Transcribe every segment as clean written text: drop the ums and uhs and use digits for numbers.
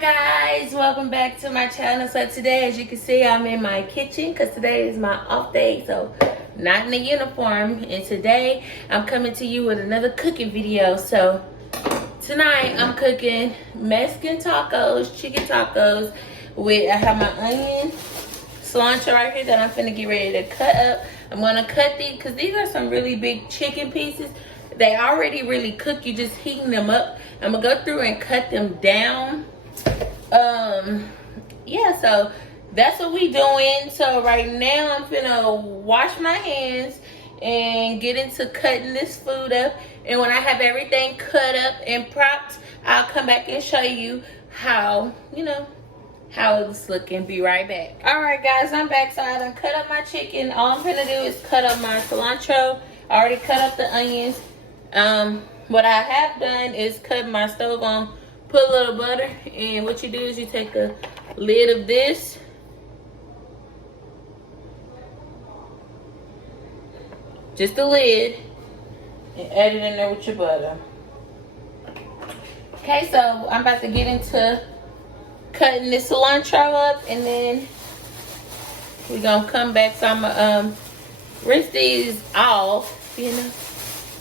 Guys, welcome back to my channel. So today, as you can see, I'm in my kitchen because today is my off day, so not in a uniform. And today I'm coming to you with another cooking video. So tonight I'm cooking Mexican tacos, chicken tacos with, I have my onion, cilantro right here that I'm finna get ready to cut up. I'm gonna cut these because these are some really big chicken pieces. They already really cooked, you just heating them up. I'm gonna go through and cut them down. Yeah, so that's what we doing. So right now I'm finna wash my hands and get into cutting this food up. And when I have everything cut up and propped, I'll come back and show you how, how it's looking. Be right back. All right, guys, I'm back. So I done cut up my chicken. All I'm gonna do is cut up my cilantro. I already cut up the onions. What I have done is cut my stove on, put a little butter, and what you do is you take a lid of this, just the lid, and add it in there with your butter. Okay, so I'm about to get into cutting this cilantro up, and then we're gonna come back. So I'm gonna rinse these off,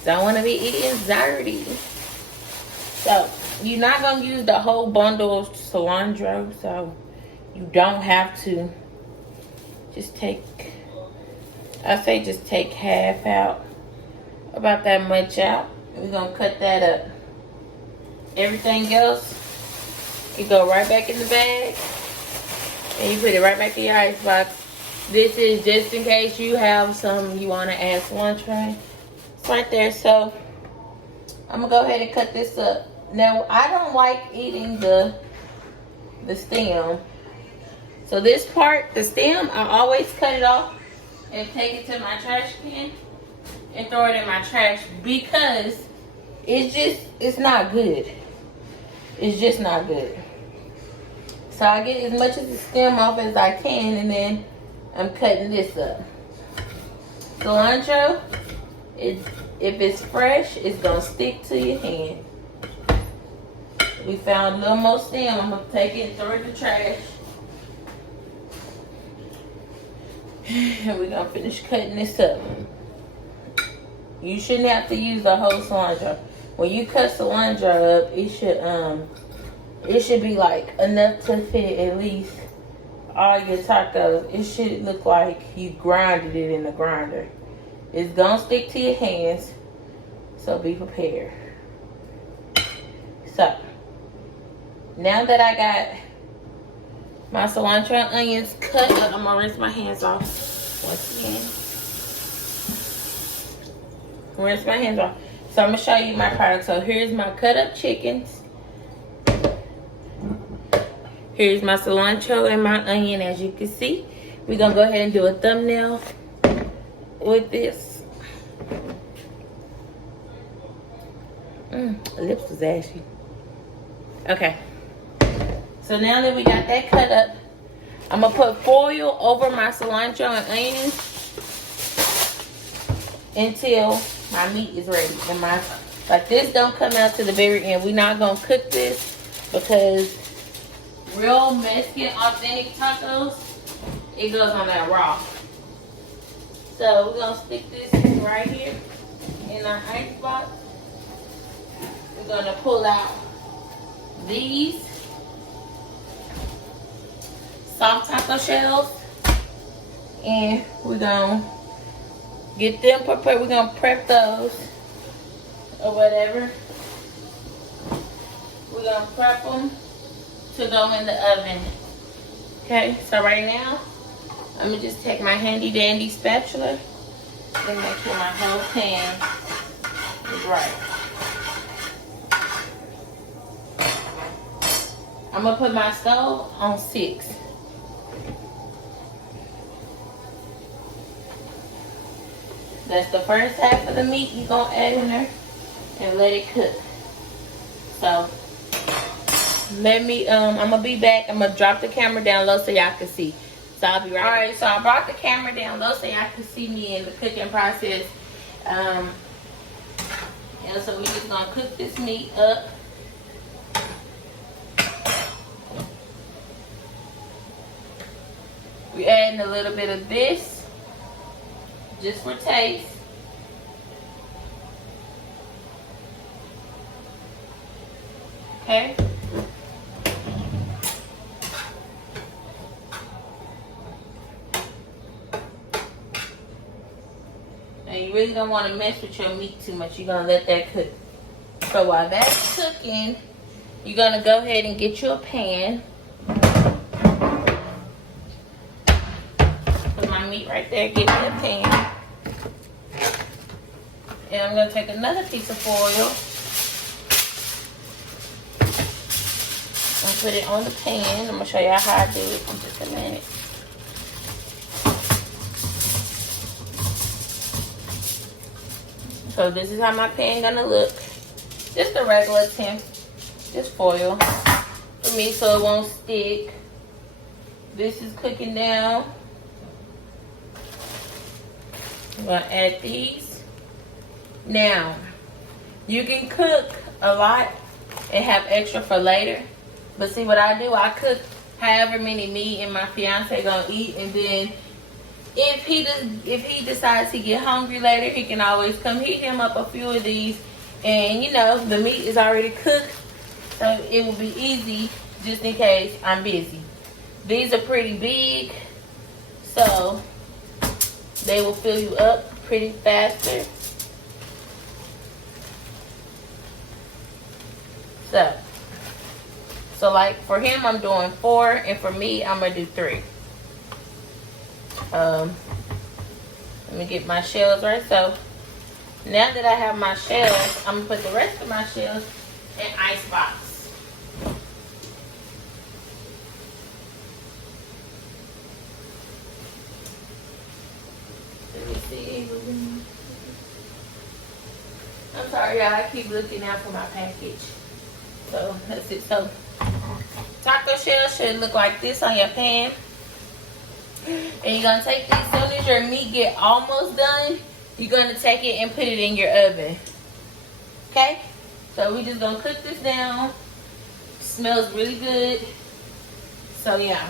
Don't want to be eating dirty. So you're not gonna use the whole bundle of cilantro, so you don't have to. Just take, I say just take half out, about that much out. We're gonna cut that up. Everything else, you go right back in the bag, and you put it right back in your icebox. This is just in case you have some you want to add cilantro. It's right there. So I'm gonna go ahead and cut this up. Now I don't like eating the stem. So this part, the stem, I always cut it off and take it to my trash can and throw it in my trash because it's not good. It's just not good. So I get as much of the stem off as I can, and then I'm cutting this up. Cilantro, if it's fresh, it's gonna stick to your hand. We found a little more stem. I'm gonna take it and throw it in the trash. And we're gonna finish cutting this up. You shouldn't have to use the whole cilantro. When you cut cilantro up, it should be like enough to fit at least all your tacos. It should look like you grinded it in the grinder. It's gonna stick to your hands, so be prepared. So now that I got my cilantro and onions cut up, I'm gonna rinse my hands off once again. Rinse my hands off. So I'm gonna show you my product. So here's my cut up chickens. Here's my cilantro and my onion, as you can see. We're gonna go ahead and do a thumbnail with this. The lips was ashy. Okay. So now that we got that cut up, I'm gonna put foil over my cilantro and onions until my meat is ready. And like this don't come out to the very end. We're not gonna cook this because real Mexican authentic tacos, it goes on that raw. So we're gonna stick this right here in our ice box. We're gonna pull out these soft taco shells, and we're gonna get them prepared. We're gonna prep those or whatever. We're gonna prep them to go in the oven. Okay, so right now I'm gonna just take my handy dandy spatula and make sure my whole pan is right. I'm gonna put my stove on 6. That's the first half of the meat you're gonna add in there and let it cook. So let me, I'm gonna be back. I'm gonna drop the camera down low so y'all can see. So I'll be right back. Alright, so I brought the camera down low so y'all can see me in the cooking process. And so we're just gonna cook this meat up. adding a little bit of this, just for taste. Okay. Now you really don't want to mess with your meat too much. You're going to let that cook. So while that's cooking, you're going to go ahead and get you a pan. Put my meat right there. Get me a pan. And I'm going to take another piece of foil and put it on the pan. I'm going to show y'all how I do it in just a minute. So this is how my pan gonna look. Just a regular tin, just foil for me so it won't stick. This is cooking down. I'm gonna add these. Now, you can cook a lot and have extra for later. But see what I do, I cook however many me and my fiance gonna eat, and then if he decides to get hungry later, he can always come heat him up a few of these, and you know the meat is already cooked, so it will be easy just in case I'm busy. These are pretty big, so they will fill you up pretty faster. So like for him I'm doing 4, and for me I'm gonna do 3. Let me get my shells right. So now that I have my shells, I'm gonna put the rest of my shells in ice box. Let me see. I'm sorry, y'all. I keep looking out for my package. So that's it. So taco shell should look like this on your pan. And you're gonna take this, as soon as your meat get almost done, you're gonna take it and put it in your oven. Okay? So we just gonna cook this down. It smells really good. So yeah.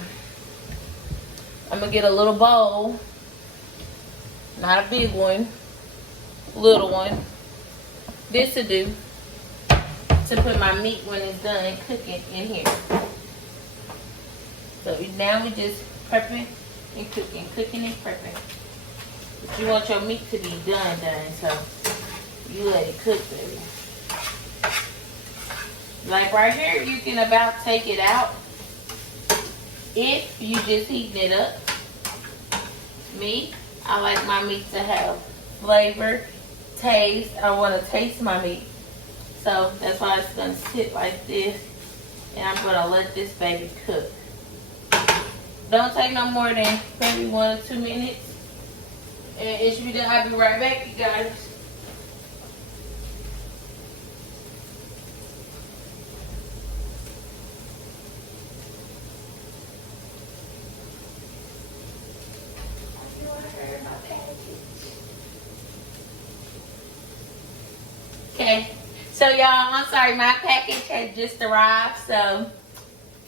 I'm gonna get a little bowl. Not a big one. Little one. This will do. To put my meat when it's done cooking in here. So now we just prepping and cooking and prepping. But you want your meat to be done, so you let it cook, baby. Like right here, you can about take it out if you just heating it up. Me, I like my meat to have flavor, taste. I want to taste my meat. So that's why it's going to sit like this. And I'm going to let this baby cook. Don't take no more than maybe 1 or 2 minutes. And it should be done. I'll be right back, you guys. Okay. So y'all, I'm sorry, my package had just arrived, so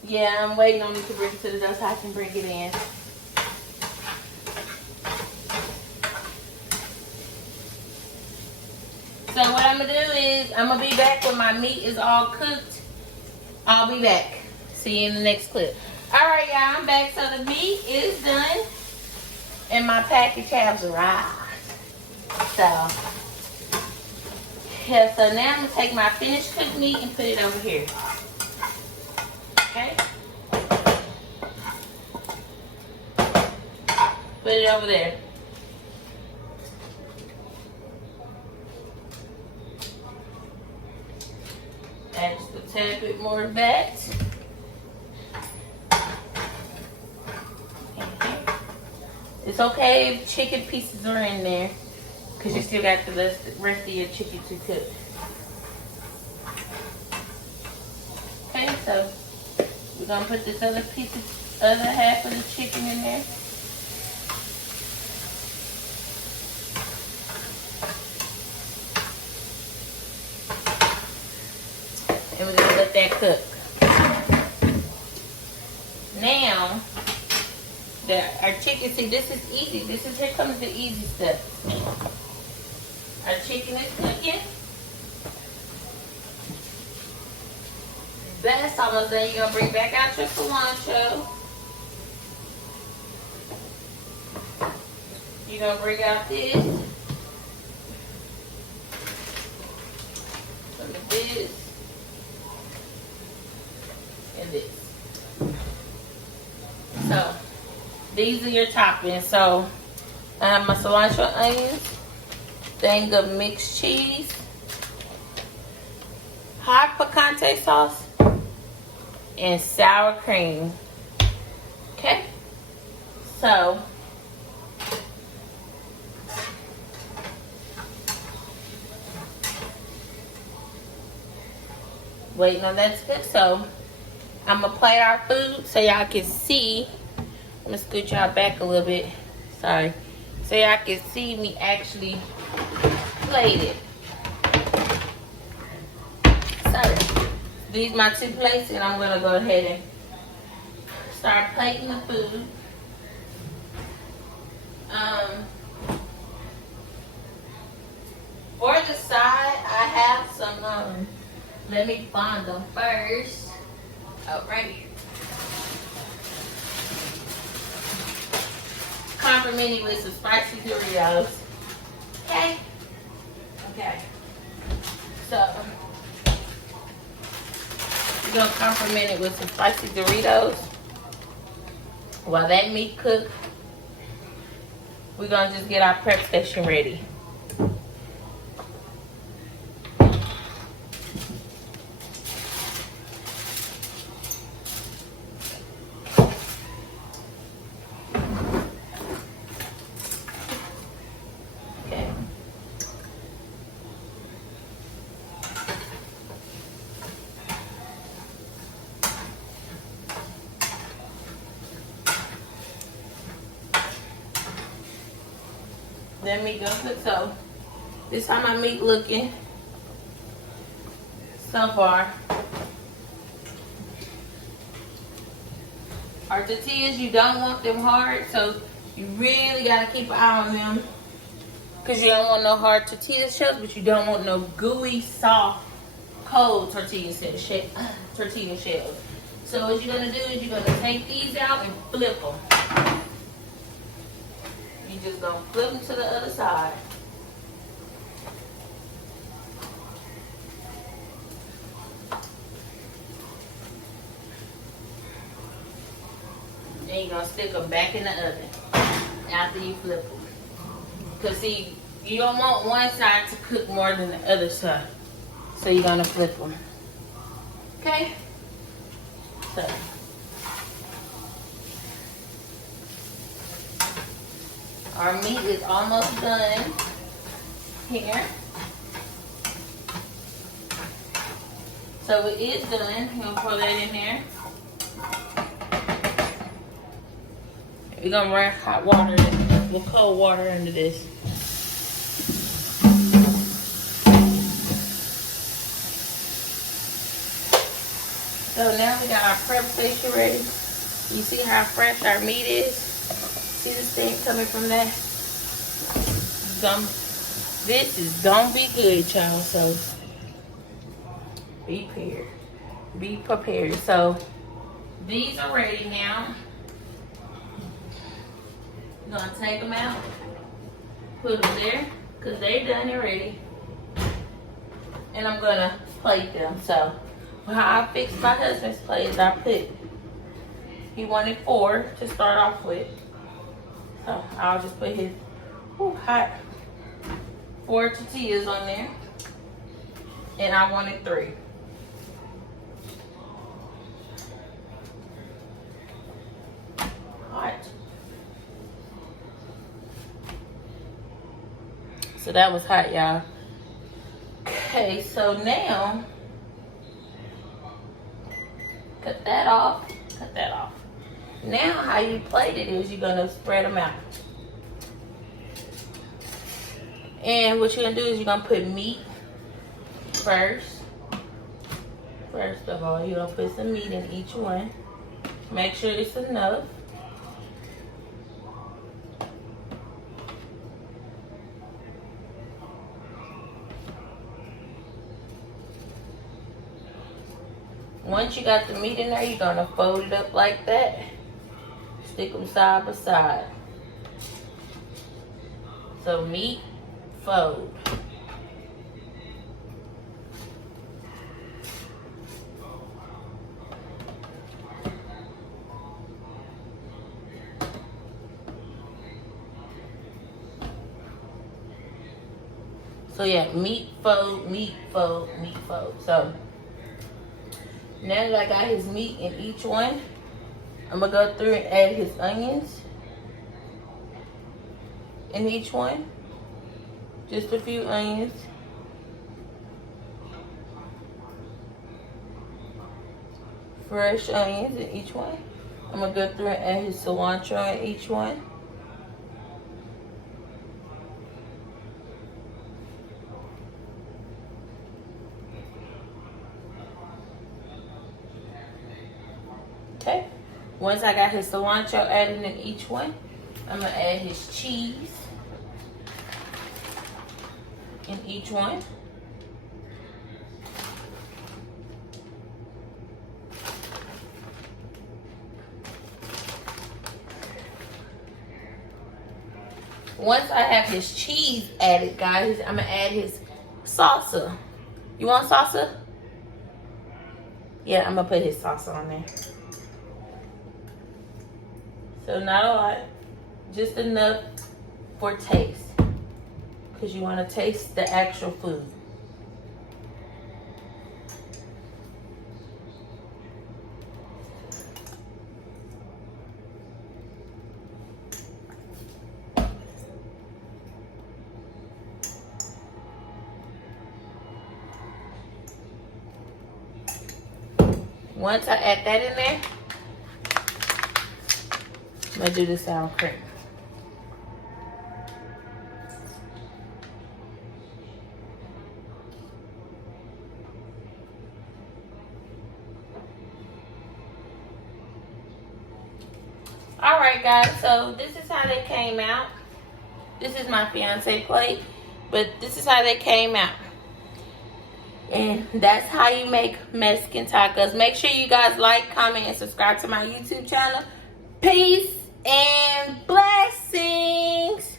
yeah, I'm waiting on it to bring it to the door so I can bring it in. So what I'm gonna do is, I'm gonna be back when my meat is all cooked. I'll be back. See you in the next clip. Alright y'all, I'm back. So the meat is done and my package has arrived. So yeah, so now I'm going to take my finished cooked meat and put it over here. Okay? Put it over there. Add just a tad bit more of that. Okay. It's okay if chicken pieces are in there, because you still got the rest of your chicken to cook. Okay, so we're going to put this other half of the chicken in there. And we're going to let that cook. Now, Our chicken, see, this is easy. Here comes the easy stuff. Our chicken is cooking. That's almost done. You're gonna bring back out your cilantro. You're gonna bring out this. Some of this. And this. So, these are your toppings. So, I have my cilantro, onions, thing of mixed cheese, hot picante sauce, and sour cream. Okay? So, waiting on that to cook. So, I'm gonna plate our food so y'all can see. I'm gonna scoot y'all back a little bit. Sorry. So y'all can see me actually plate it. So these my 2 plates, and I'm gonna go ahead and start plating the food. For the side, I have some. Let me find them first. Oh, right here. Complimented with some spicy Doritos. Okay? Okay. So, we're going to compliment it with some spicy Doritos. While that meat cooks, we're going to just get our prep station ready. That meat gonna cook. So this how my meat looking so far. Our tortillas, you don't want them hard, so you really gotta keep an eye on them, because you don't want no hard tortilla shells, but you don't want no gooey, soft, cold tortilla shells. So what you're gonna do is you're gonna take these out and flip them. You just gonna flip them to the other side. Then you're gonna stick them back in the oven after you flip them. Cause see, you don't want one side to cook more than the other side. So you're gonna flip them. Okay? So. Our meat is almost done here. So it is done. We're gonna pour that in there. We're gonna run hot water, with cold water under this. So now we got our prep station ready. You see how fresh our meat is? See the steam coming from that? This is gonna be good, y'all. So be prepared. Be prepared. So these are ready now. I'm gonna take them out, put them there, because they're done and ready. And I'm gonna plate them. So how I fixed my husband's plate is he wanted 4 to start off with. So I'll just put his hot 4 tortillas on there. And I wanted 3. Hot. So that was hot, y'all. Okay, so now cut that off. Now how you plate it is you're gonna spread them out. And what you're gonna do is you're gonna put meat first. First of all, you're gonna put some meat in each one. Make sure it's enough. Once you got the meat in there, you're gonna fold it up like that. Stick them side by side. So meat, fold. So yeah, meat, fold, meat, fold, meat, fold. So now that I got his meat in each one, I'm gonna go through and add his onions in each one. Just a few onions. Fresh onions in each one. I'm gonna go through and add his cilantro in each one. Okay. Once I got his cilantro added in each one, I'm gonna add his cheese in each one. Once I have his cheese added, guys, I'm gonna add his salsa. You want salsa? Yeah, I'm gonna put his salsa on there. So not a lot, just enough for taste. Because you want to taste the actual food. Once I add that in there, I'm gonna do the sour cream. Alright guys, so this is how they came out. This is my fiance plate, but this is how they came out. And that's how you make Mexican tacos. Make sure you guys like, comment, and subscribe to my YouTube channel. Peace and blessings.